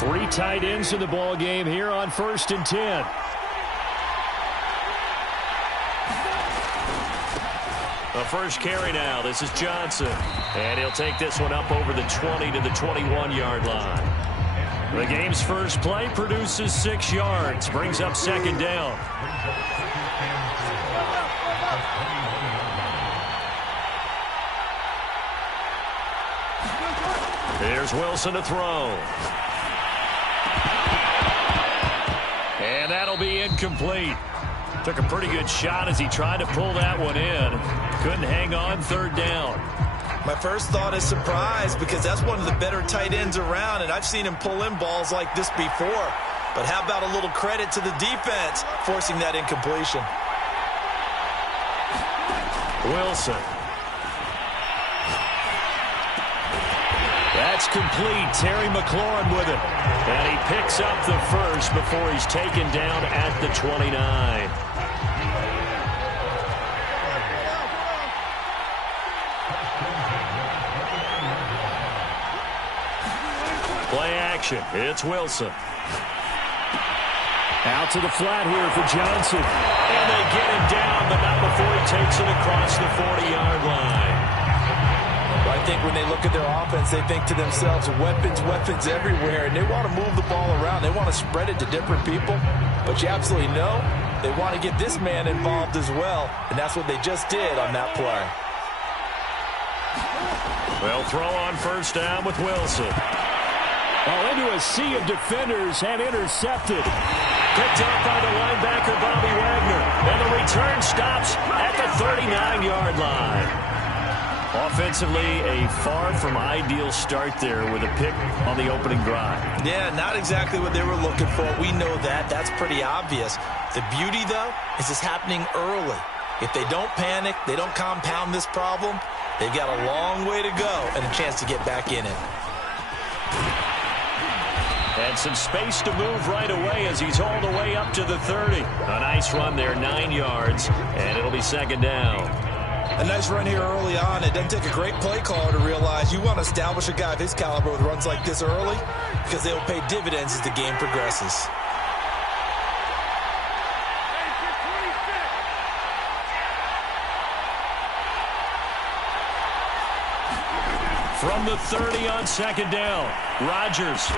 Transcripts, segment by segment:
Three tight ends in the ball game here on 1st and 10. The first carry now. This is Johnson. And he'll take this one up over the 20 to the 21-yard line. The game's first play produces 6 yards. Brings up 2nd down. Here's Wilson to throw. And that'll be incomplete. Took a pretty good shot as he tried to pull that one in. Couldn't hang on, 3rd down. My first thought is surprise, because that's one of the better tight ends around, and I've seen him pull in balls like this before. But how about a little credit to the defense forcing that incompletion? Wilson. That's complete. Terry McLaurin with it. And he picks up the first before he's taken down at the 29. Play action. It's Wilson. Out to the flat here for Johnson. And they get him down, but not before he takes it across the 40-yard line. I think when they look at their offense, they think to themselves, weapons, weapons everywhere, and they want to move the ball around. They want to spread it to different people, but you absolutely know they want to get this man involved as well, and that's what they just did on that play. They'll throw on 1st down with Wilson. Oh, into a sea of defenders and intercepted. Picked up by the linebacker, Bobby Wagner, and the return stops at the 39-yard line. Offensively, a far from ideal start there with a pick on the opening drive. Yeah, not exactly what they were looking for. We know that. That's pretty obvious. The beauty, though, is it's happening early. If they don't panic, they don't compound this problem, they've got a long way to go and a chance to get back in it. And some space to move right away as he's hauled away up to the 30. A nice run there, 9 yards, and it'll be 2nd down. A nice run here early on. It doesn't take a great play caller to realize you want to establish a guy of his caliber with runs like this early, because they will pay dividends as the game progresses. From the 30 on 2nd down, Rodgers.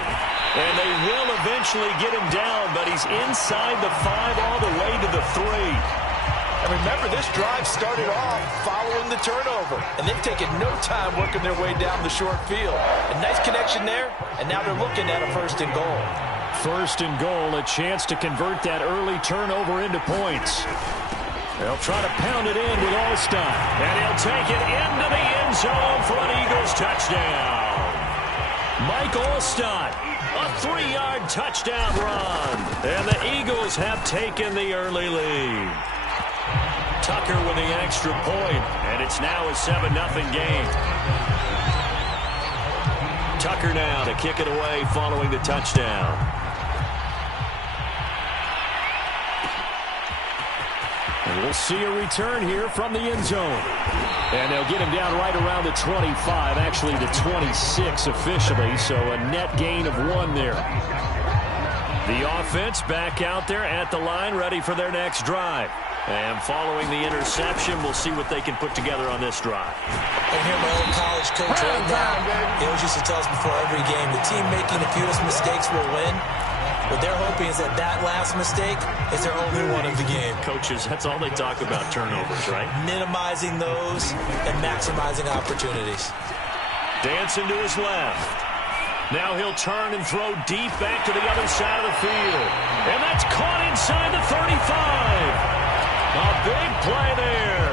And they will eventually get him down, but he's inside the 5 all the way to the 3. And remember, this drive started off following the turnover, and they've taken no time working their way down the short field. A nice connection there, and now they're looking at a 1st and goal. 1st and goal, a chance to convert that early turnover into points. They'll try to pound it in with Alstott, and he'll take it into the end zone for an Eagles touchdown. Mike Alstott, a 3-yard touchdown run, and the Eagles have taken the early lead. Tucker with the extra point, and it's now a 7-0 game. Tucker now to kick it away following the touchdown. And we'll see a return here from the end zone. And they'll get him down right around the 25, actually the 26 officially, so a net gain of 1 there. The offense back out there at the line, ready for their next drive. And following the interception, we'll see what they can put together on this drive. I hear my old college coach right now. He always used to tell us before every game, the team making the fewest mistakes will win. What they're hoping is that that last mistake is their only one of the game. Coaches, that's all they talk about, turnovers, right? Minimizing those and maximizing opportunities. Dancing to his left. Now he'll turn and throw deep back to the other side of the field. And that's caught inside the 35. A big play there.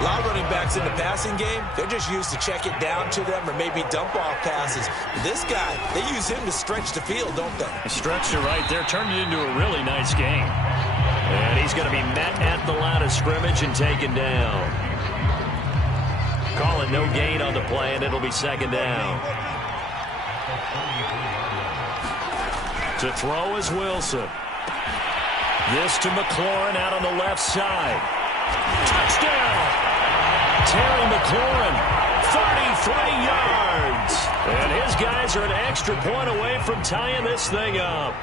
A lot of running backs in the passing game, they're just used to check it down to them or maybe dump off passes. This guy, they use him to stretch the field, don't they? He stretched it right there, turned it into a really nice game. And he's going to be met at the line of scrimmage and taken down. Call it no gain on the play, and it'll be 2nd down. To throw is Wilson. This to McLaurin out on the left side. Touchdown! Terry McLaurin, 33 yards. And his guys are an extra point away from tying this thing up.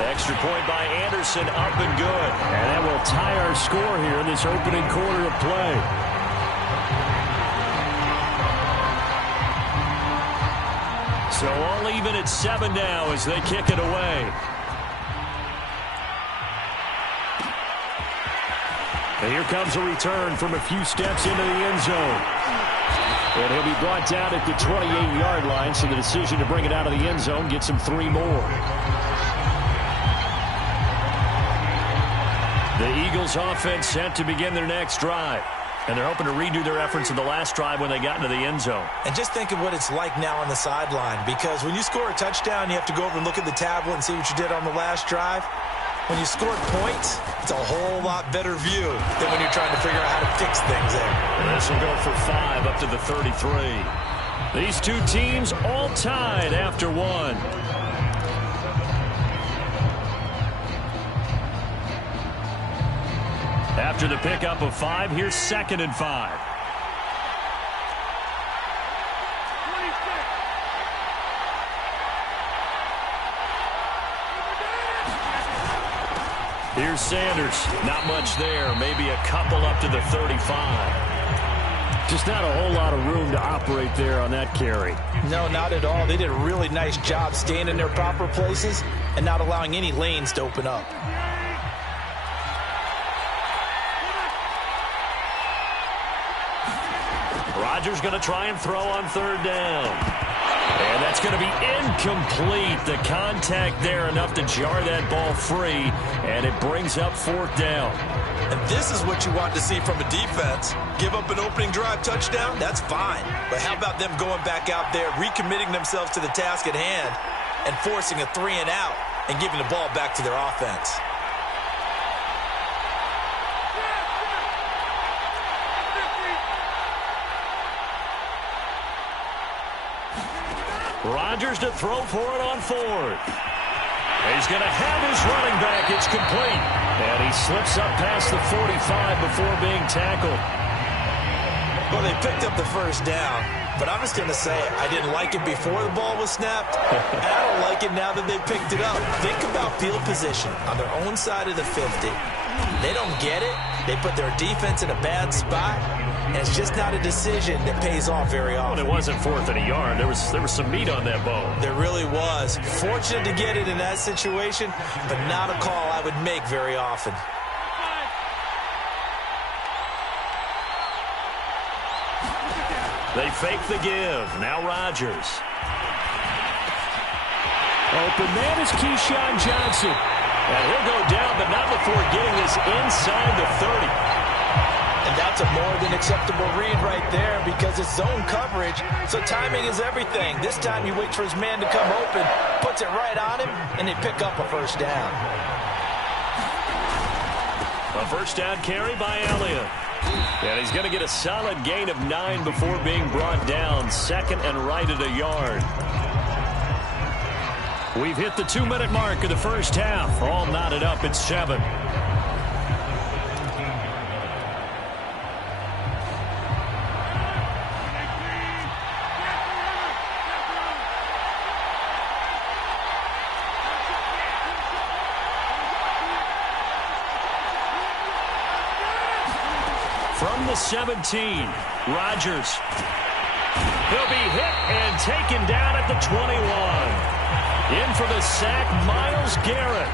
Extra point by Anderson, up and good. And that will tie our score here in this opening quarter of play. So all even at 7 now as they kick it away. And here comes a return from a few steps into the end zone. And he'll be brought down at the 28-yard line, so the decision to bring it out of the end zone gets him 3 more. The Eagles offense set to begin their next drive. And they're hoping to redo their efforts in the last drive when they got into the end zone. And just think of what it's like now on the sideline, because when you score a touchdown, you have to go over and look at the tablet and see what you did on the last drive. When you scored points, it's a whole lot better view than when you're trying to figure out how to fix things there. And this will go for 5 up to the 33. These two teams all tied after 1. After the pickup of 5, here's 2nd and 5. Here's Sanders. Not much there. Maybe a couple up to the 35. Just not a whole lot of room to operate there on that carry. No, not at all. They did a really nice job staying in their proper places and not allowing any lanes to open up. Rodgers going to try and throw on 3rd down. And that's going to be incomplete. The contact there enough to jar that ball free, and it brings up 4th down. And this is what you want to see from a defense. Give up an opening drive touchdown, that's fine. But how about them going back out there, recommitting themselves to the task at hand, and forcing a 3 and out and giving the ball back to their offense? Rodgers to throw for it on 4th. He's going to have his running back. It's complete. And he slips up past the 45 before being tackled. Well, they picked up the 1st down, but I'm just going to say I didn't like it before the ball was snapped, and I don't like it now that they picked it up. Think about field position on their own side of the 50. They don't get it. They put their defense in a bad spot. And it's just not a decision that pays off very often. Well, it wasn't 4th and a yard. There was some meat on that bone. There really was. Fortunate to get it in that situation, but not a call I would make very often. They fake the give. Now Rodgers. Open man is Keyshawn Johnson. And he'll go down, but not before getting this inside the 30. And that's a more than acceptable read right there because it's zone coverage, so timing is everything. This time he waits for his man to come open, puts it right on him, and they pick up a 1st down. A 1st down carry by Elliott. And he's going to get a solid gain of 9 before being brought down. 2nd and right at a yard. We've hit the 2-minute mark of the 1st half. All knotted up at 7. From the 17, Rodgers. He'll be hit and taken down at the 21. In for the sack, Myles Garrett.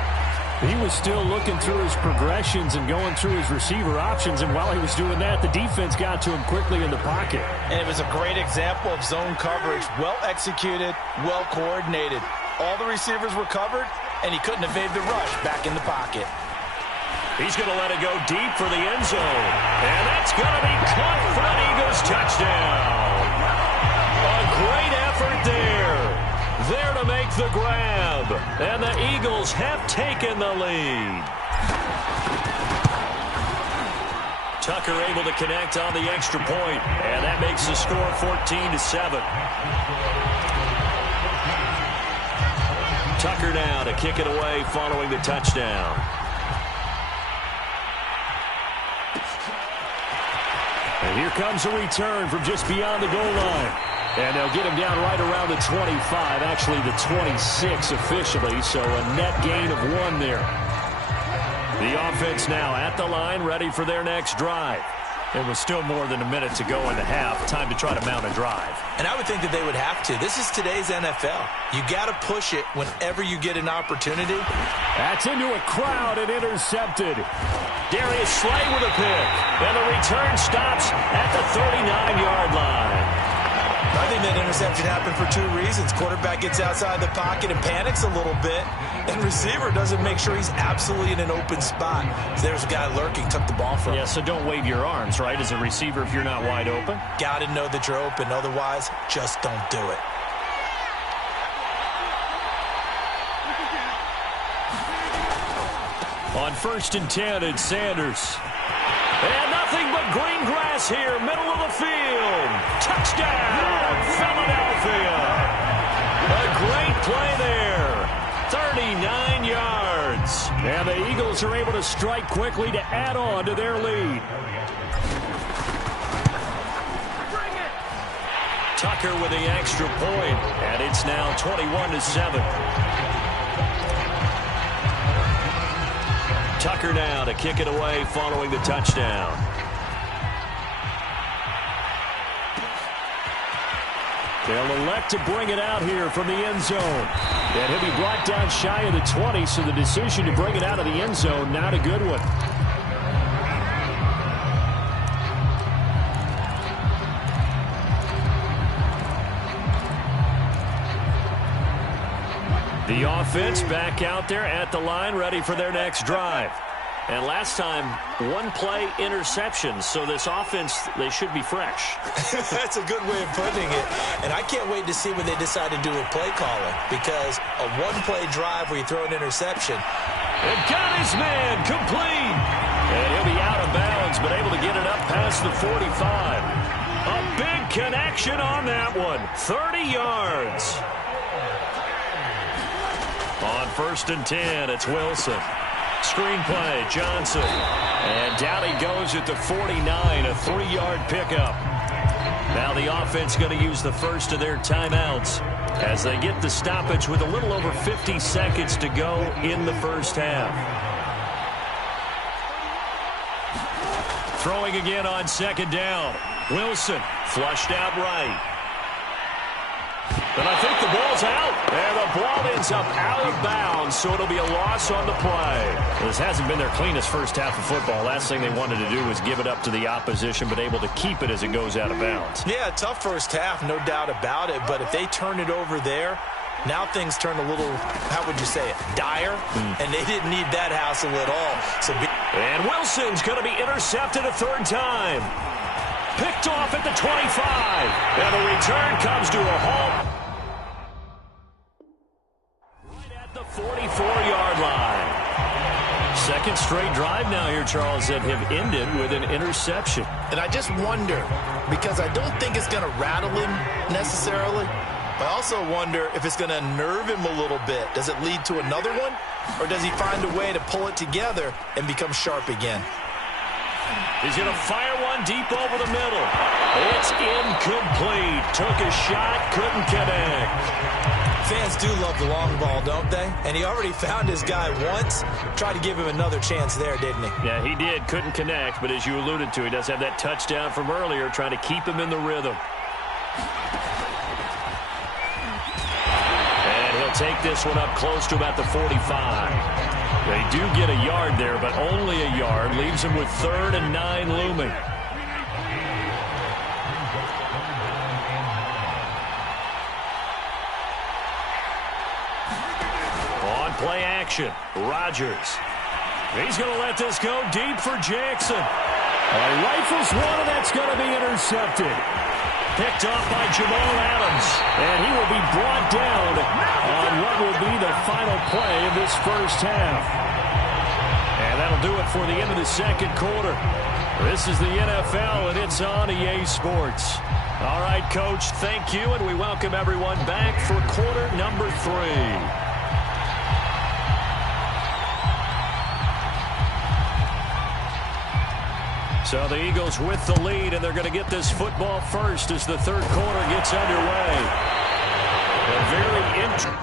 He was still looking through his progressions and going through his receiver options, and while he was doing that, the defense got to him quickly in the pocket. And it was a great example of zone coverage. Well executed, well coordinated. All the receivers were covered, and he couldn't evade the rush back in the pocket. He's going to let it go deep for the end zone. And that's going to be caught for an Eagles touchdown. A great effort there. There to make the grab. And the Eagles have taken the lead. Tucker able to connect on the extra point. And that makes the score 14-7. Tucker now to kick it away following the touchdown. Here comes a return from just beyond the goal line. And they'll get him down right around the 25, actually the 26 officially, so a net gain of 1 there. The offense now at the line, ready for their next drive. It was still more than a minute to go in the half. Time to try to mount a drive. And I would think that they would have to. This is today's NFL. You got to push it whenever you get an opportunity. That's into a crowd and intercepted. Darius Slay with a pick. And the return stops at the 39-yard line. I think that interception happened for 2 reasons. Quarterback gets outside the pocket and panics a little bit, and receiver doesn't make sure he's absolutely in an open spot. There's a guy lurking, took the ball from him. Yeah, so don't wave your arms, right, as a receiver if you're not wide open? Got to know that you're open. Otherwise, just don't do it. On 1st and 10, it's Sanders. And nothing but green grass here, middle of the field. Touchdown, Philadelphia. A great play there. 39 yards. And the Eagles are able to strike quickly to add on to their lead. Tucker with the extra point, and it's now 21-7. Tucker now to kick it away following the touchdown. They'll elect to bring it out here from the end zone. And he'll be brought down shy of the 20, so the decision to bring it out of the end zone, not a good one. The offense back out there at the line, ready for their next drive. And last time, 1-play interception. So this offense, they should be fresh. That's a good way of putting it. And I can't wait to see what they decide to do with play calling. Because a 1-play drive where you throw an interception. And got his man complete. And he'll be out of bounds, but able to get it up past the 45. A big connection on that one. 30 yards. On 1st and 10, it's Wilson. Screenplay, Johnson. And down he goes at the 49, a 3-yard pickup. Now the offense going to use the first of their timeouts as they get the stoppage with a little over 50 seconds to go in the first half. Throwing again on 2nd down. Wilson flushed out right. But I think the ball's out. And the ball ends up out of bounds, so it'll be a loss on the play. This hasn't been their cleanest first half of football. Last thing they wanted to do was give it up to the opposition, but able to keep it as it goes out of bounds. Yeah, tough first half, no doubt about it. But if they turn it over there, now things turn a little, how would you say it, dire? And they didn't need that hassle at all. And Wilson's going to be intercepted a 3rd time. Picked off at the 25. And the return comes to a halt. Right at the 44-yard line. 2nd straight drive now here, Charles, that have ended with an interception. And I just wonder, because I don't think it's going to rattle him necessarily, but I also wonder if it's going to nerve him a little bit. Does it lead to another one? Or does he find a way to pull it together and become sharp again? He's going to fire one deep over the middle. It's incomplete. Took a shot, couldn't connect. Fans do love the long ball, don't they? And he already found his guy once. Tried to give him another chance there, didn't he? Yeah, he did. Couldn't connect, but as you alluded to, he does have that touchdown from earlier, trying to keep him in the rhythm. And he'll take this one up close to about the 45. They do get a yard there, but only a yard. Leaves him with 3rd and 9 looming. On play action, Rodgers. He's going to let this go deep for Jackson. Rifles one, and that's going to be intercepted. Picked off by Jamal Adams. And he will be brought down on what will be the final play of this first half. And that'll do it for the end of the 2nd quarter. This is the NFL, and it's on EA Sports. All right, Coach, thank you, and we welcome everyone back for quarter number 3. So the Eagles with the lead, and they're going to get this football first as the third quarter gets underway. A very interesting.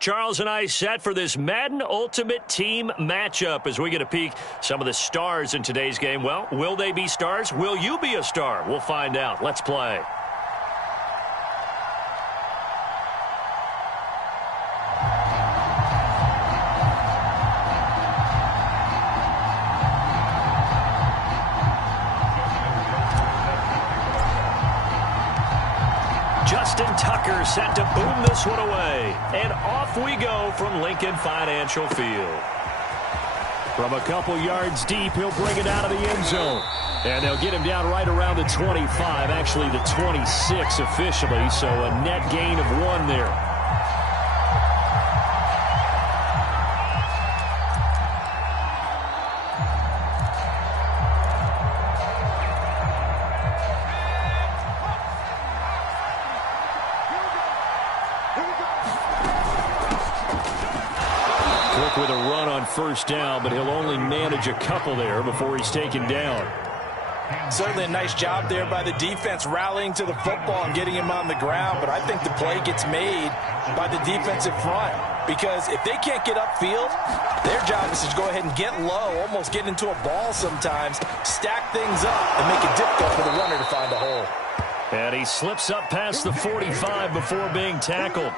Charles and I set for this Madden Ultimate Team matchup as we get a peek some of the stars in today's game. Well, will they be stars? Will you be a star? We'll find out. Let's play. Tucker set to boom this one away. And off we go from Lincoln Financial Field. From a couple yards deep, he'll bring it out of the end zone. And they'll get him down right around the 25, actually the 26 officially, so a net gain of 1 there. With a run on first down, but he'll only manage a couple there before he's taken down. Certainly a nice job there by the defense rallying to the football and getting him on the ground, but I think the play gets made by the defensive front because if they can't get upfield, their job is to go ahead and get low, almost get into a ball sometimes, stack things up, and make it difficult for the runner to find a hole. And he slips up past the 45 before being tackled.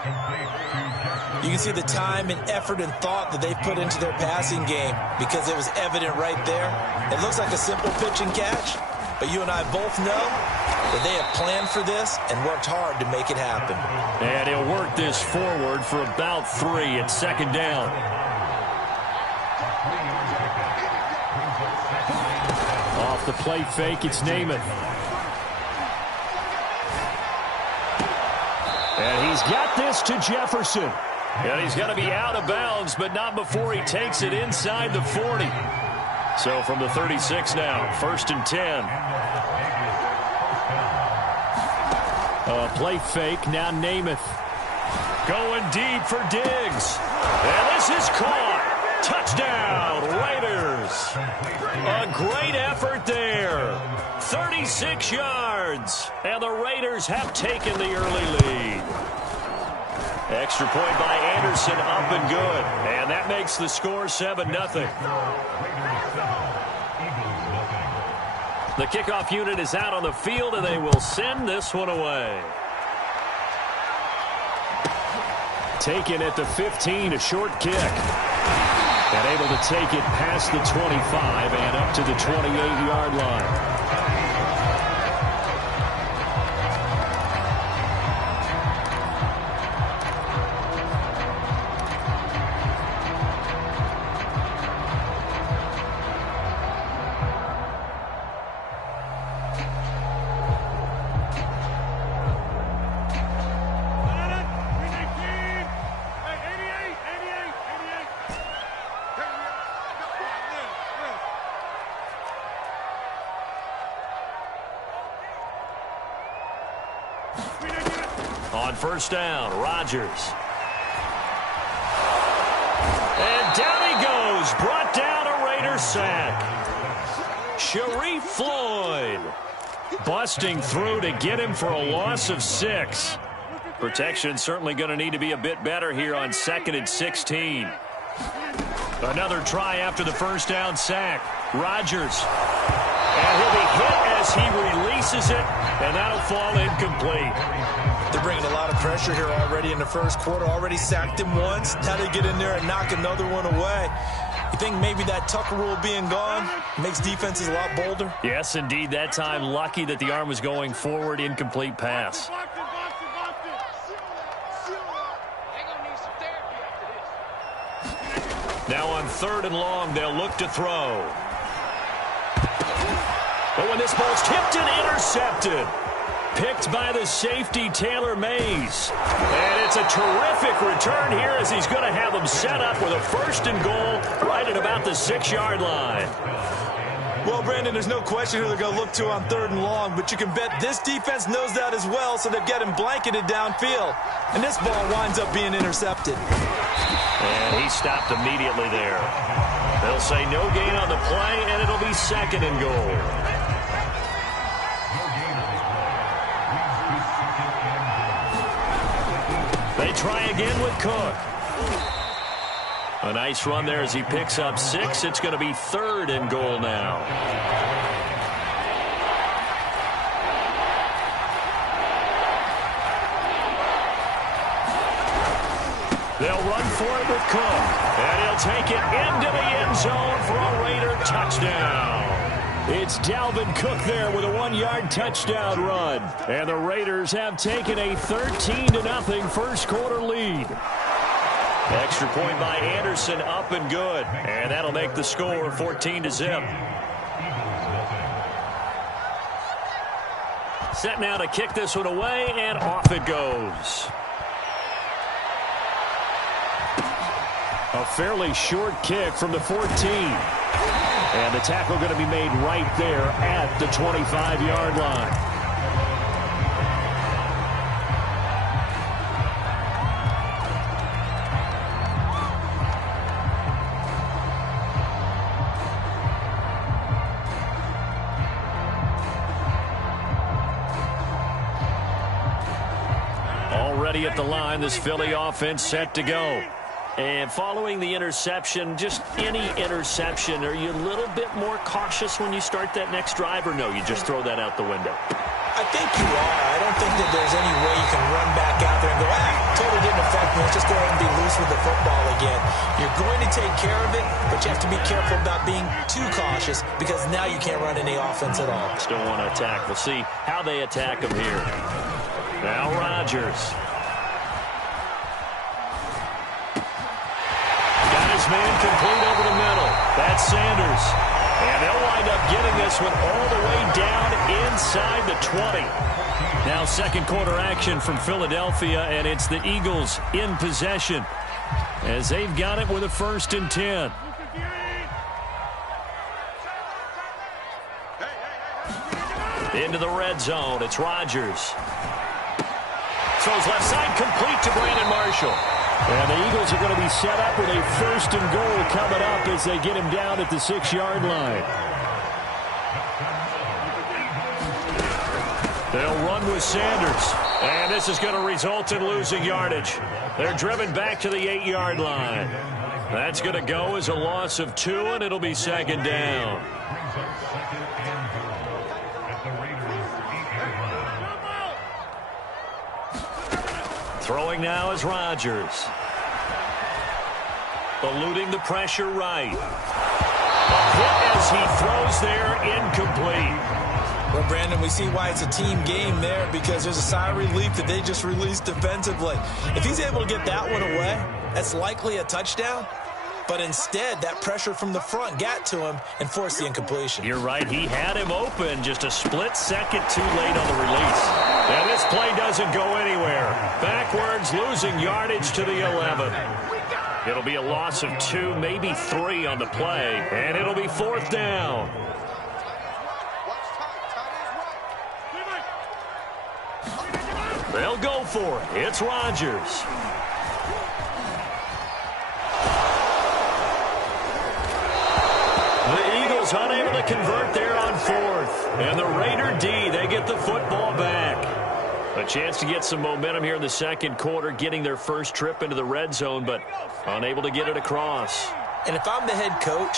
You can see the time and effort and thought that they've put into their passing game because it was evident right there. It looks like a simple pitch and catch, but you and I both know that they have planned for this and worked hard to make it happen. And he'll work this forward for about 3 at second down. Off the play fake, it's Namath. And he's got this to Jefferson. And he's going to be out of bounds, but not before he takes it inside the 40. So from the 36 now, 1st and 10. Play fake, now Namath. Going deep for Diggs. And this is caught. Touchdown, Raiders. A great effort there. 36 yards. And the Raiders have taken the early lead. Extra point by Anderson, up and good. And that makes the score 7-0. The kickoff unit is out on the field, and they will send this one away. Taken at the 15, a short kick. And able to take it past the 25 and up to the 28-yard line. On first down, Rodgers. And down he goes. Brought down a Raider sack. Sharif Floyd busting through to get him for a loss of 6. Protection certainly going to need to be a bit better here on 2nd and 16. Another try after the first down sack. Rodgers. And he'll be hit as he releases it, and that'll fall incomplete. They're bringing a lot of pressure here already in the first quarter. Already sacked him once. Now they get in there and knock another one away. You think maybe that Tucker rule being gone makes defenses a lot bolder? Yes, indeed. That time, lucky that the arm was going forward. Incomplete pass. Now on 3rd and long, they'll look to throw. But when this ball's tipped and intercepted. Picked by the safety, Taylor Mays. And it's a terrific return here as he's going to have them set up with a 1st and goal right at about the 6-yard line. Well, Brandon, there's no question who they're going to look to on 3rd and long, but you can bet this defense knows that as well, so they're getting blanketed downfield. And this ball winds up being intercepted. And he stopped immediately there. They'll say no gain on the play, and it'll be 2nd and goal. They try again with Cook. A nice run there as he picks up 6. It's going to be 3rd and goal now. They'll run for it with Cook. And he'll take it into the end zone for a Raider touchdown. It's Dalvin Cook there with a 1-yard touchdown run. And the Raiders have taken a 13-0 first quarter lead. Extra point by Anderson, up and good. And that'll make the score 14-0. Set now to kick this one away, and off it goes. A fairly short kick from the 14. And the tackle going to be made right there at the 25-yard line. Already at the line, this Philly offense set to go. And following the interception, just any interception, are you a little bit more cautious when you start that next drive, or no, you just throw that out the window? I think you are. I don't think that there's any way you can run back out there and go, totally didn't affect me. Let's just go ahead and be loose with the football again. You're going to take care of it, but you have to be careful about being too cautious because now you can't run any offense at all. Still want to attack. We'll see how they attack him here. Now Rodgers. Man complete over the middle. That's Sanders. And they'll wind up getting this one all the way down inside the 20. Now 2nd quarter action from Philadelphia, and it's the Eagles in possession as they've got it with a 1st and 10. Into the red zone. It's Rodgers. Throws left side complete to Brandon Marshall. And the Eagles are going to be set up with a 1st and goal coming up as they get him down at the 6-yard line. They'll run with Sanders. And this is going to result in losing yardage. They're driven back to the 8-yard line. That's going to go as a loss of 2, and it'll be 2nd down. Throwing now is Rodgers. eluding the pressure right. A hit as he throws there, incomplete. Well, Brandon, we see why it's a team game there, because there's a sigh of relief that they just released defensively. If he's able to get that one away, that's likely a touchdown. But instead, that pressure from the front got to him and forced the incompletion. You're right. He had him open just a split second too late on the release. And this play doesn't go anywhere. Backwards, losing yardage to the 11. It'll be a loss of 2, maybe 3 on the play, and it'll be 4th down. They'll go for it. It's Rodgers. The Eagles unable to convert there on 4th. And the Raider D, they get the football back. A chance to get some momentum here in the second quarter, getting their first trip into the red zone, but unable to get it across. And if I'm the head coach,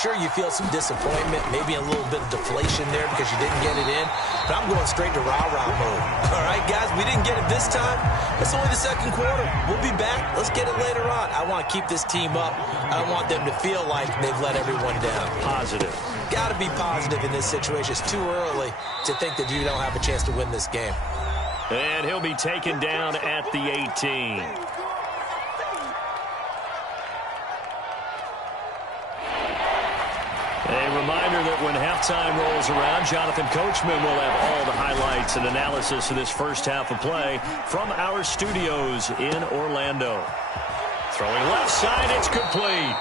sure, you feel some disappointment, maybe a little bit of deflation there because you didn't get it in. But I'm going straight to rah-rah mode. All right, guys, we didn't get it this time. It's only the second quarter. We'll be back. Let's get it later on. I want to keep this team up. I don't want them to feel like they've let everyone down. Positive. Got to be positive in this situation. It's too early to think that you don't have a chance to win this game. And he'll be taken down at the 18. A reminder that when halftime rolls around, Jonathan Coachman will have all the highlights and analysis of this first half of play from our studios in Orlando. Throwing left side, it's complete.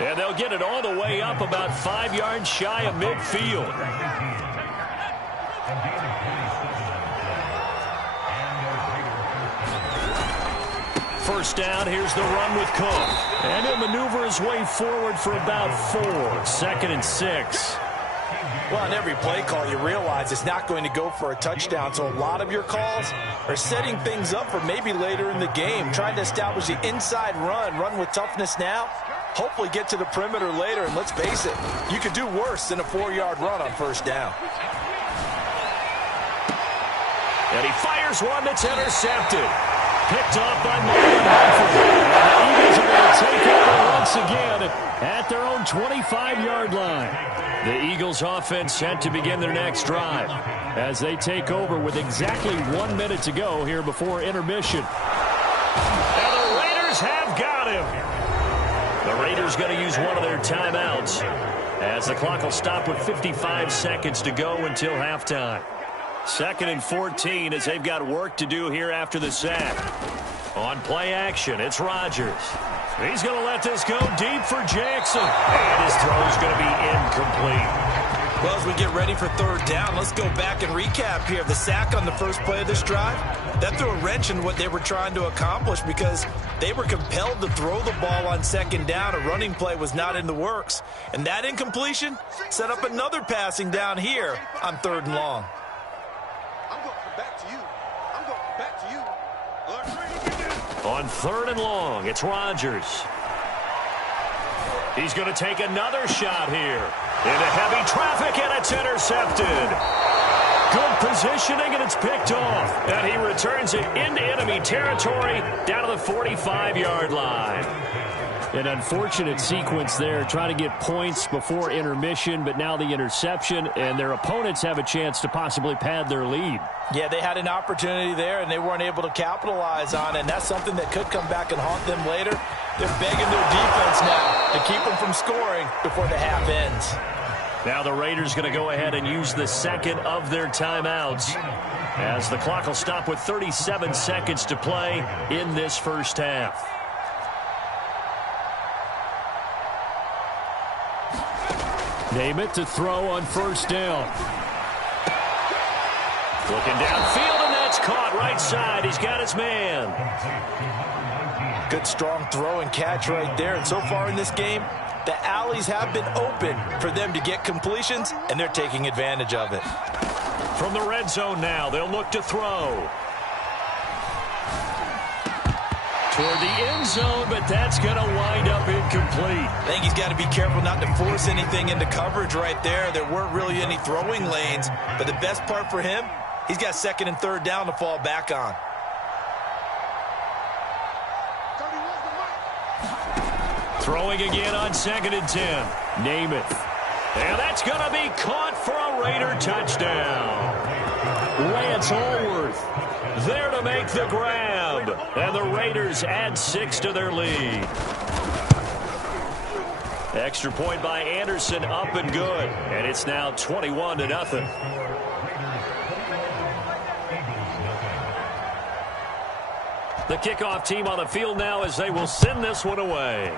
And they'll get it all the way up about 5 yards shy of midfield. First down, here's the run with Cook. And he'll maneuver his way forward for about 4. 2nd and 6. Well, on every play call, you realize it's not going to go for a touchdown. So a lot of your calls are setting things up for maybe later in the game, trying to establish the inside run with toughness now, hopefully get to the perimeter later. And let's face it, you could do worse than a 4-yard run on first down. And he fires one that's intercepted. Picked off by Marlon Humphrey. And the Eagles are going to take over once again at their own 25-yard line. The Eagles offense set to begin their next drive as they take over with exactly 1 minute to go here before intermission. And the Raiders have got him. The Raiders going to use one of their timeouts as the clock will stop with 55 seconds to go until halftime. 2nd and 14 as they've got work to do here after the sack. On play action, it's Rodgers. He's going to let this go deep for Jackson. And his throw's going to be incomplete. Well, as we get ready for 3rd down, let's go back and recap here. The sack on the first play of this drive, that threw a wrench in what they were trying to accomplish because they were compelled to throw the ball on 2nd down. A running play was not in the works. And that incompletion set up another passing down here on 3rd and long. On 3rd and long, it's Rodgers. He's going to take another shot here. Into heavy traffic, and it's intercepted. Good positioning, and it's picked off. And he returns it into enemy territory down to the 45-yard line. An unfortunate sequence there, trying to get points before intermission, but now the interception, and their opponents have a chance to possibly pad their lead. Yeah, they had an opportunity there, and they weren't able to capitalize on it, and that's something that could come back and haunt them later. They're begging their defense now to keep them from scoring before the half ends. Now the Raiders going to go ahead and use the 2nd of their timeouts as the clock will stop with 37 seconds to play in this first half. Name it to throw on 1st down. Looking downfield, and that's caught right side. He's got his man. Good strong throw and catch right there. And so far in this game, the alleys have been open for them to get completions, and they're taking advantage of it. From the red zone now, they'll look to throw. Toward the end zone, but that's going to wind up incomplete. I think he's got to be careful not to force anything into coverage right there. There weren't really any throwing lanes, but the best part for him, he's got 2nd and 3rd down to fall back on. Throwing again on 2nd and 10. Namath. And that's going to be caught for a Raider touchdown. Lance Allworth there to make the grab. And the Raiders add 6 to their lead. Extra point by Anderson, up and good. And it's now 21-0. The kickoff team on the field now as they will send this one away.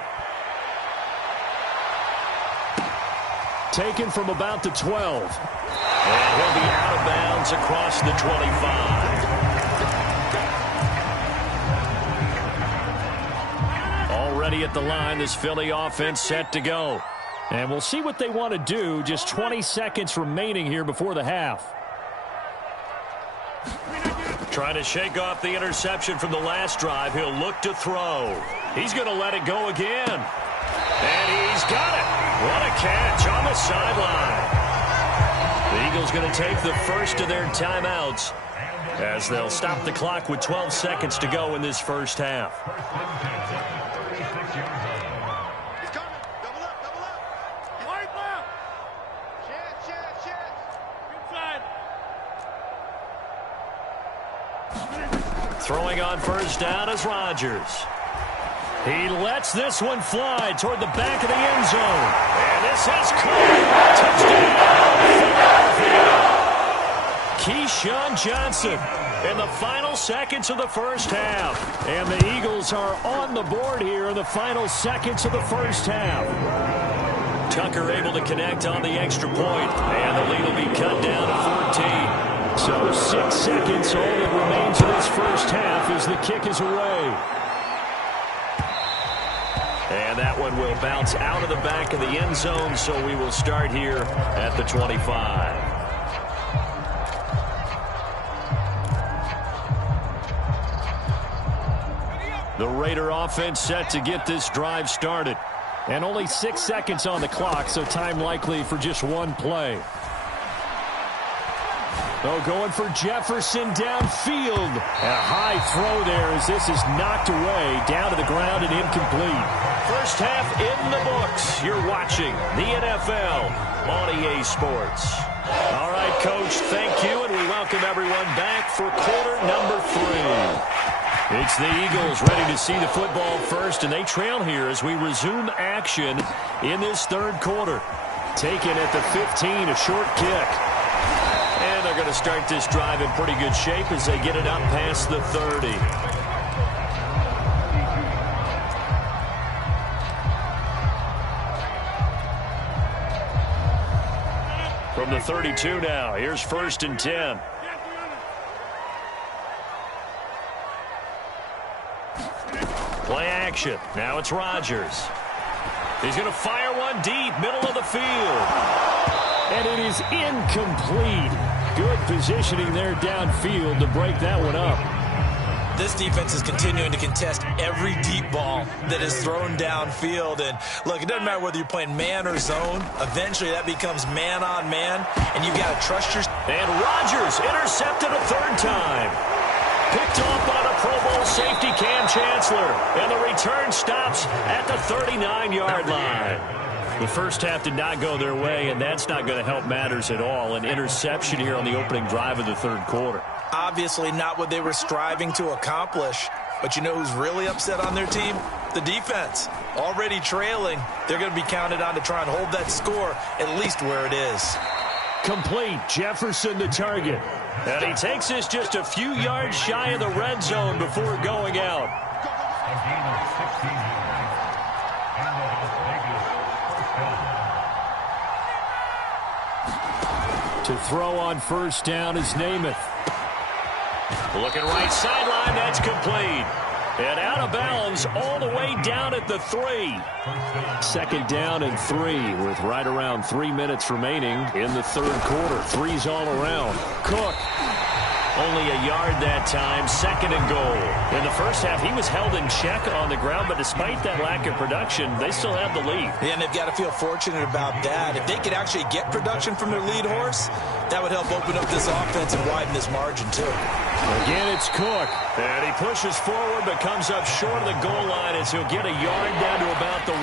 Taken from about the 12. And he'll be out of bounds across the 25. Already at the line, this Philly offense set to go. And we'll see what they want to do. Just 20 seconds remaining here before the half. Trying to shake off the interception from the last drive. He'll look to throw. He's going to let it go again. And he's got it. What a catch on the sideline. The Eagles going to take the first of their timeouts as they'll stop the clock with 12 seconds to go in this first half. Throwing on first down is Rodgers. He lets this one fly toward the back of the end zone. And this is caught. Touchdown. Keyshawn Johnson in the final seconds of the first half. And the Eagles are on the board here in the final seconds of the first half. Tucker able to connect on the extra point. And the lead will be cut down to 14. So 6 seconds, all that remains of this first half as the kick is away. And that one will bounce out of the back of the end zone, so we will start here at the 25. The Raider offense set to get this drive started. And only 6 seconds on the clock, so time likely for just one play. Oh, going for Jefferson downfield. A high throw there as this is knocked away, down to the ground and incomplete. First half in the books. You're watching the NFL on EA Sports. All right, Coach, thank you, and we welcome everyone back for quarter number 3. It's the Eagles ready to see the football first, and they trail here as we resume action in this third quarter. Taken at the 15, a short kick. And they're going to start this drive in pretty good shape as they get it up past the 30. From the 32 now, here's 1st and 10. Play action. Now it's Rodgers. He's going to fire one deep, middle of the field. And it is incomplete. Good positioning there downfield to break that one up. This defense is continuing to contest every deep ball that is thrown downfield. And look, it doesn't matter whether you're playing man or zone. Eventually that becomes man on man, and you've got to trust your... And Rodgers intercepted a third time. Picked off by the Pro Bowl safety Cam Chancellor. And the return stops at the 39-yard line. The first half did not go their way, and that's not going to help matters at all. An interception here on the opening drive of the third quarter. Obviously not what they were striving to accomplish. But you know who's really upset on their team? The defense. Already trailing. They're going to be counted on to try and hold that score at least where it is. Complete. Jefferson the target. And he takes this just a few yards shy of the red zone before going out. To throw on first down is Namath. Looking right sideline, that's complete. And out of bounds all the way down at the 3. 2nd down and 3 with right around 3 minutes remaining in the third quarter. 3's all around. Cook. Only a yard that time, 2nd and goal. In the first half, he was held in check on the ground, but despite that lack of production, they still have the lead. Yeah, and they've got to feel fortunate about that. If they could actually get production from their lead horse, that would help open up this offense and widen this margin, too. Again, it's Cook. And he pushes forward, but comes up short of the goal line as he'll get a yard down to about the 1.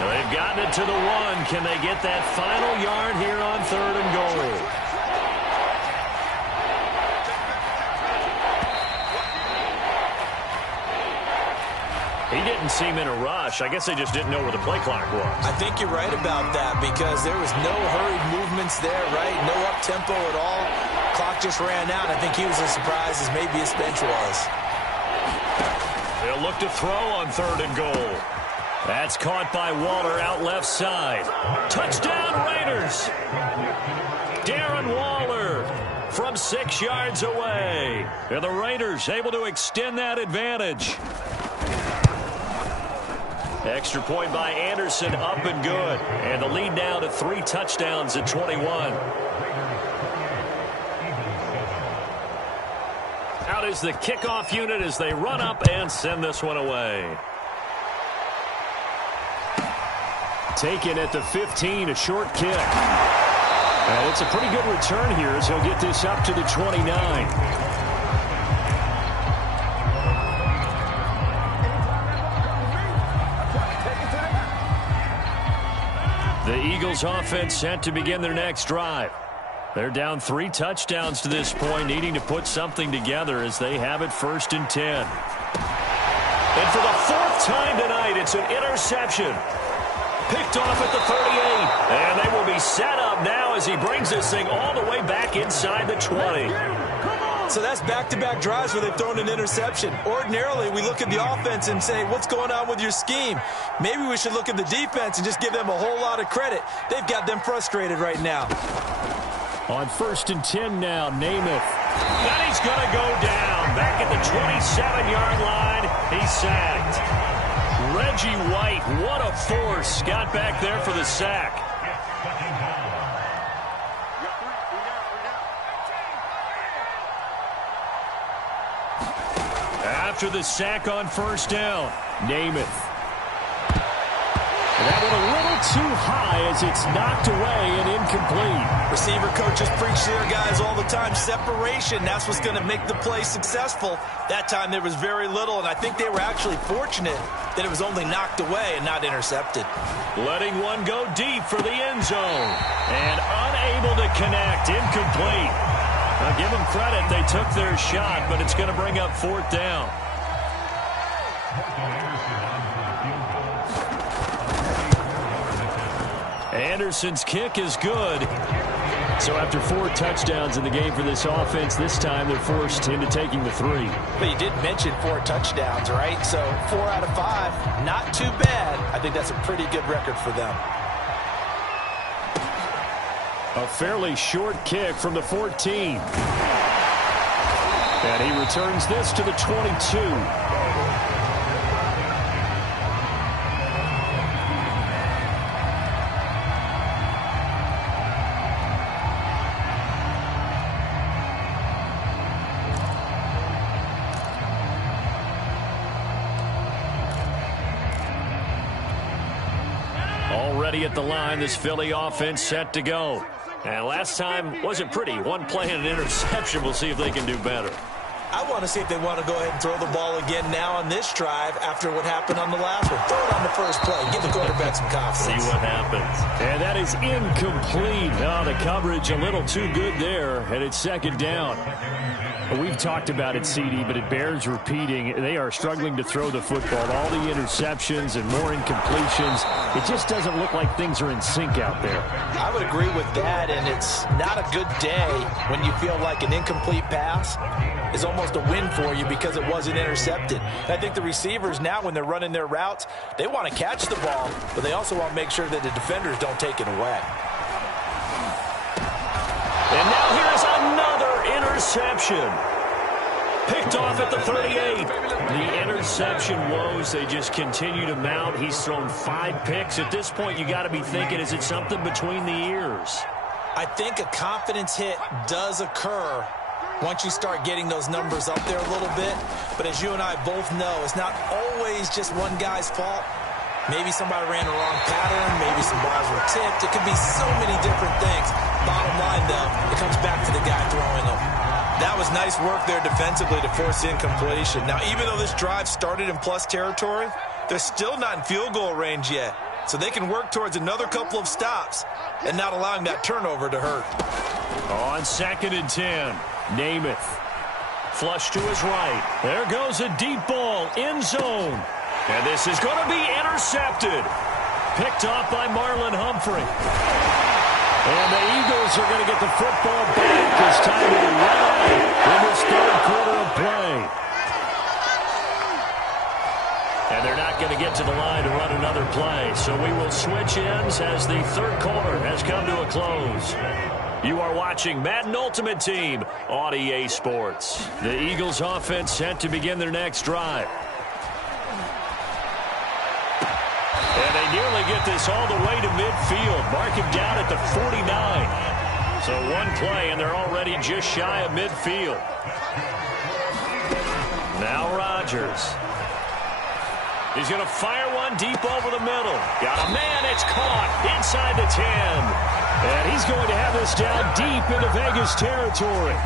Now, they've gotten it to the 1. Can they get that final yard here on 3rd and goal? He didn't seem in a rush. I guess they just didn't know where the play clock was. I think you're right about that because there was no hurried movements there, right? No up-tempo at all. Clock just ran out. I think he was as surprised as maybe his bench was. They'll look to throw on 3rd and goal. That's caught by Waller out left side. Touchdown Raiders! Darren Waller from 6 yards away. And the Raiders able to extend that advantage. Extra point by Anderson, up and good. And the lead now to 3 touchdowns at 21. Out is the kickoff unit as they run up and send this one away. Taken at the 15, a short kick. And it's a pretty good return here as he'll get this up to the 29. The Eagles offense set to begin their next drive. They're down 3 touchdowns to this point, needing to put something together as they have it 1st and 10. And for the 4th time tonight, it's an interception. Picked off at the 38. And they will be set up now as he brings this thing all the way back inside the 20. So that's back-to-back drives where they've thrown an interception. Ordinarily, we look at the offense and say, what's going on with your scheme? Maybe we should look at the defense and just give them a whole lot of credit. They've got them frustrated right now. On 1st and 10 now, Namath. And he's going to go down. Back at the 27-yard line, he's sacked. Reggie White, what a force. Got back there for the sack. After the sack on 1st down, Namath. That one a little too high as it's knocked away and incomplete. Receiver coaches preach to their guys all the time. Separation, that's what's going to make the play successful. That time there was very little, and I think they were actually fortunate that it was only knocked away and not intercepted. Letting one go deep for the end zone. And unable to connect, incomplete. Now give them credit, they took their shot, but it's going to bring up 4th down. Anderson's kick is good. So after 4 touchdowns in the game for this offense, this time they're forced into taking the 3. But you did mention 4 touchdowns, right? So 4 out of 5, not too bad. I think that's a pretty good record for them. A fairly short kick from the 14. And he returns this to the 22. Already at the line, this Philly offense set to go. And last time wasn't pretty. One play and an interception. We'll see if they can do better. I want to see if they want to go ahead and throw the ball again now on this drive after what happened on the last one. Throw it on the first play. Give the quarterback some confidence. See what happens. And that is incomplete. Oh, the coverage a little too good there, and it's 2nd down. We've talked about it, CD, but it bears repeating. They are struggling to throw the football. All the interceptions and more incompletions. It just doesn't look like things are in sync out there. I would agree with that, and it's not a good day when you feel like an incomplete pass is almost a win for you because it wasn't intercepted. I think the receivers now, when they're running their routes, they want to catch the ball, but they also want to make sure that the defenders don't take it away. And now here's another interception. Picked off at the 38. The interception woes, they just continue to mount. He's thrown 5 picks. At this point, you got to be thinking, is it something between the ears? I think a confidence hit does occur once you start getting those numbers up there a little bit. But as you and I both know, it's not always just one guy's fault. Maybe somebody ran the wrong pattern. Maybe some balls were tipped. It could be so many different things. Bottom line, though, it comes back to the guy throwing them. That was nice work there defensively to force incompletion. Now, even though this drive started in plus territory, they're still not in field goal range yet. So they can work towards another couple of stops and not allowing that turnover to hurt. On 2nd and 10, Namath. Flush to his right. There goes a deep ball, end zone. And this is going to be intercepted. Picked off by Marlon Humphrey. And the Eagles are going to get the football back. It's time to run out in this third quarter of play. And they're not going to get to the line to run another play. So we will switch ends as the third quarter has come to a close. You are watching Madden Ultimate Team on EA Sports. The Eagles offense set to begin their next drive. And they nearly get this all the way to midfield. Mark him down at the 49. So one play, and they're already just shy of midfield. Now Rodgers. He's going to fire one deep over the middle. Got a man, it's caught inside the 10. And he's going to have this down deep into Vegas territory.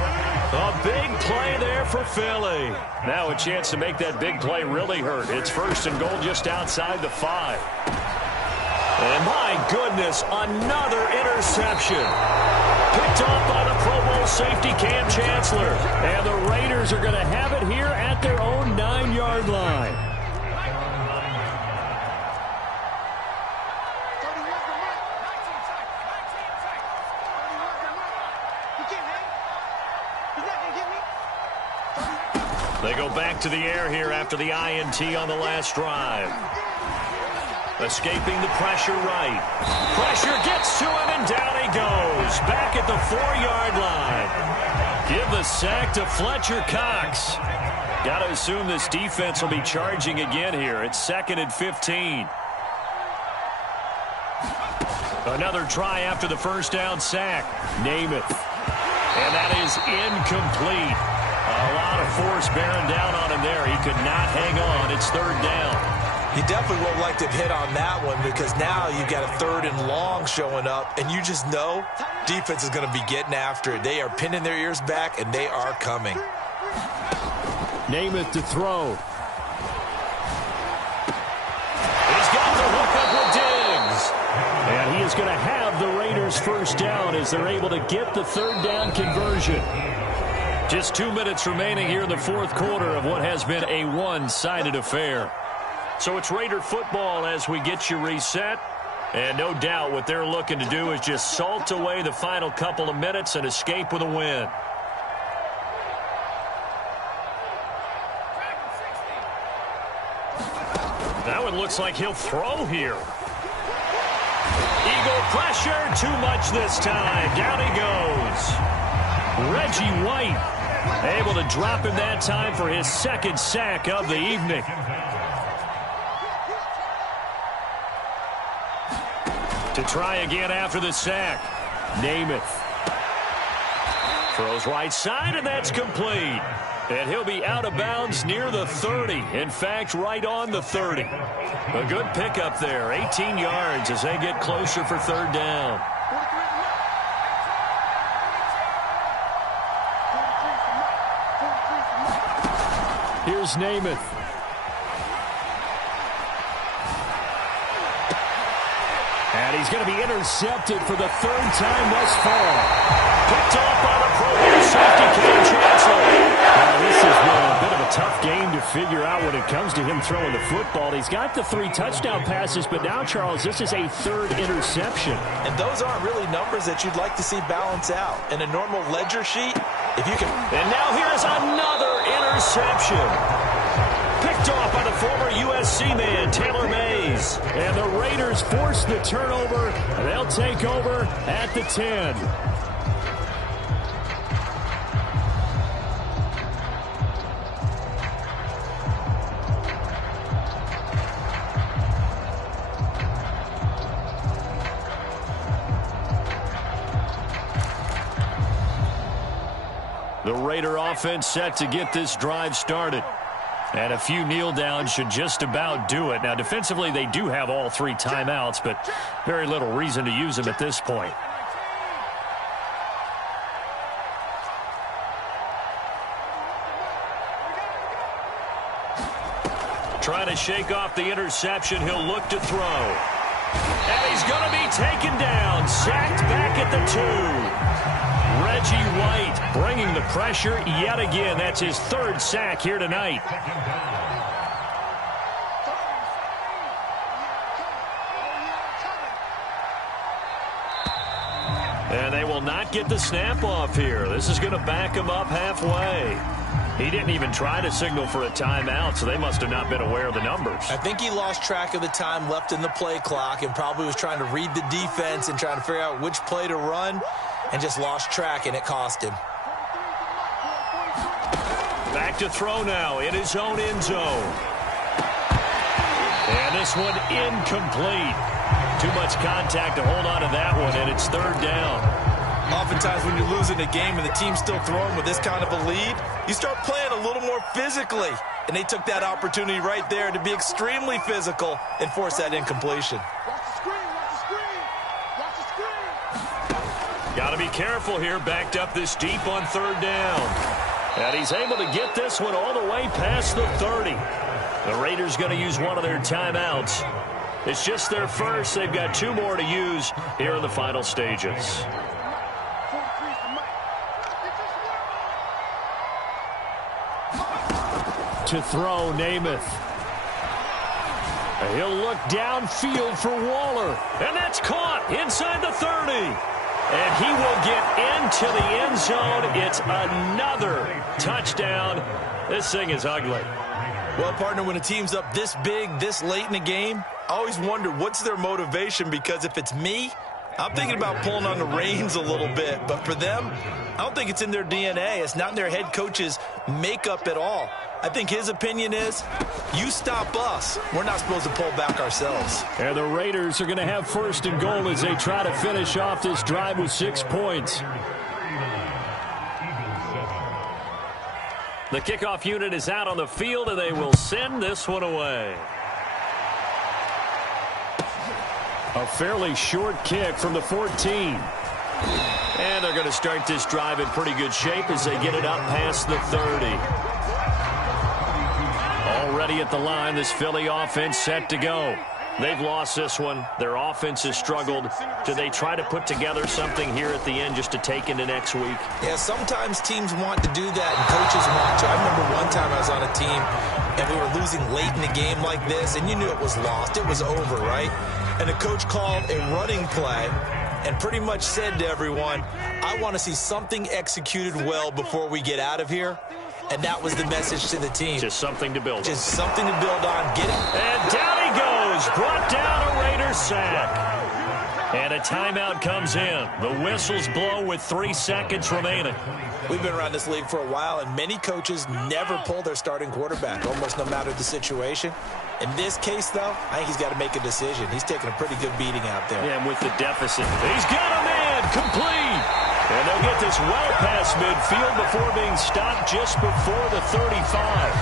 A big play there for Philly. Now a chance to make that big play really hurt. It's 1st and goal just outside the 5. And my goodness, another interception. Picked off by the Pro Bowl safety Cam Chancellor. And the Raiders are going to have it here at their own 9-yard line. They go back to the air here after the INT on the last drive. Escaping the pressure right. Pressure gets to him, and down he goes. Back at the 4-yard line. Give the sack to Fletcher Cox. Got to assume this defense will be charging again here. It's 2nd and 15. Another try after the first down sack. Namath. And that is incomplete. A lot of force bearing down on him there. He could not hang on. It's 3rd down. You definitely would have liked to have hit on that one because now you've got a 3rd and long showing up, and you just know defense is going to be getting after it. They are pinning their ears back, and they are coming. Namath to throw. He's got the hook up with Diggs. And he is going to have the Raiders' first down as they're able to get the 3rd down conversion. Just 2 minutes remaining here in the 4th quarter of what has been a one-sided affair. So it's Raider football as we get you reset. And no doubt what they're looking to do is just salt away the final couple of minutes and escape with a win. That one looks like he'll throw here. Eagle pressure, too much this time. Down he goes. Reggie White able to drop him that time for his 2nd sack of the evening. To try again after the sack. Namath. Throws right side, and that's complete. And he'll be out of bounds near the 30. In fact, right on the 30. A good pickup there. 18 yards as they get closer for 3rd down. Here's Namath. And he's going to be intercepted for the 3rd time thus far. Picked off by the Pro Bowl safety Cam Chancellor. Now, this has been a bit of a tough game to figure out when it comes to him throwing the football. He's got the 3 touchdown passes, but now, Charles, this is a 3rd interception. And those aren't really numbers that you'd like to see balance out. In a normal ledger sheet, if you can... And now here's another interception. Picked off by the former USC man, Taylor Mays. And the Raiders force the turnover. They'll take over at the 10. The Raider offense set to get this drive started. And a few kneel downs should just about do it. Now, defensively, they do have all 3 timeouts, but very little reason to use them at this point. Trying to shake off the interception. He'll look to throw. And he's going to be taken down. Sacked back at the 2. Reggie White bringing the pressure yet again. That's his 3rd sack here tonight. And they will not get the snap off here. This is going to back him up halfway. He didn't even try to signal for a timeout, so they must have not been aware of the numbers. I think he lost track of the time left in the play clock and probably was trying to read the defense and trying to figure out which play to run and just lost track, and it cost him. Back to throw now in his own end zone. And this one incomplete. Too much contact to hold on to that one, and it's 3rd down. Oftentimes when you're losing a game and the team's still throwing with this kind of a lead, you start playing a little more physically. And they took that opportunity right there to be extremely physical and force that incompletion. Got to be careful here, backed up this deep on 3rd down. And he's able to get this one all the way past the 30. The Raiders going to use one of their timeouts. It's just their first. They've got 2 more to use here in the final stages. To throw, Namath. He'll look downfield for Waller. And that's caught inside the 30. And he will get into the end zone. It's another touchdown. This thing is ugly. Well, partner, when a team's up this big, this late in the game, I always wonder what's their motivation, because if it's me, I'm thinking about pulling on the reins a little bit. But for them, I don't think it's in their DNA. It's not in their head coach's makeup at all. I think his opinion is, you stop us. We're not supposed to pull back ourselves. And the Raiders are going to have 1st and goal as they try to finish off this drive with 6 points. The kickoff unit is out on the field, and they will send this one away. A fairly short kick from the 14. And they're going to start this drive in pretty good shape as they get it up past the 30. Already at the line, this Philly offense set to go. They've lost this one. Their offense has struggled. Do they try to put together something here at the end just to take into next week? Yeah, sometimes teams want to do that and coaches want to. I remember one time I was on a team and we were losing late in the game like this, and you knew it was lost. It was over, right? And the coach called a running play and pretty much said to everyone, I want to see something executed well before we get out of here. And that was the message to the team. Just something to build on. Just something to build on. Get it. And down he goes. Brought down a Raiders sack. And a timeout comes in. The whistles blow with 3 seconds remaining. We've been around this league for a while, and many coaches never pull their starting quarterback, almost no matter the situation. In this case, though, I think he's got to make a decision. He's taking a pretty good beating out there. Yeah, and with the deficit. He's got a man. Complete. And they'll get this well past midfield before being stopped just before the 35.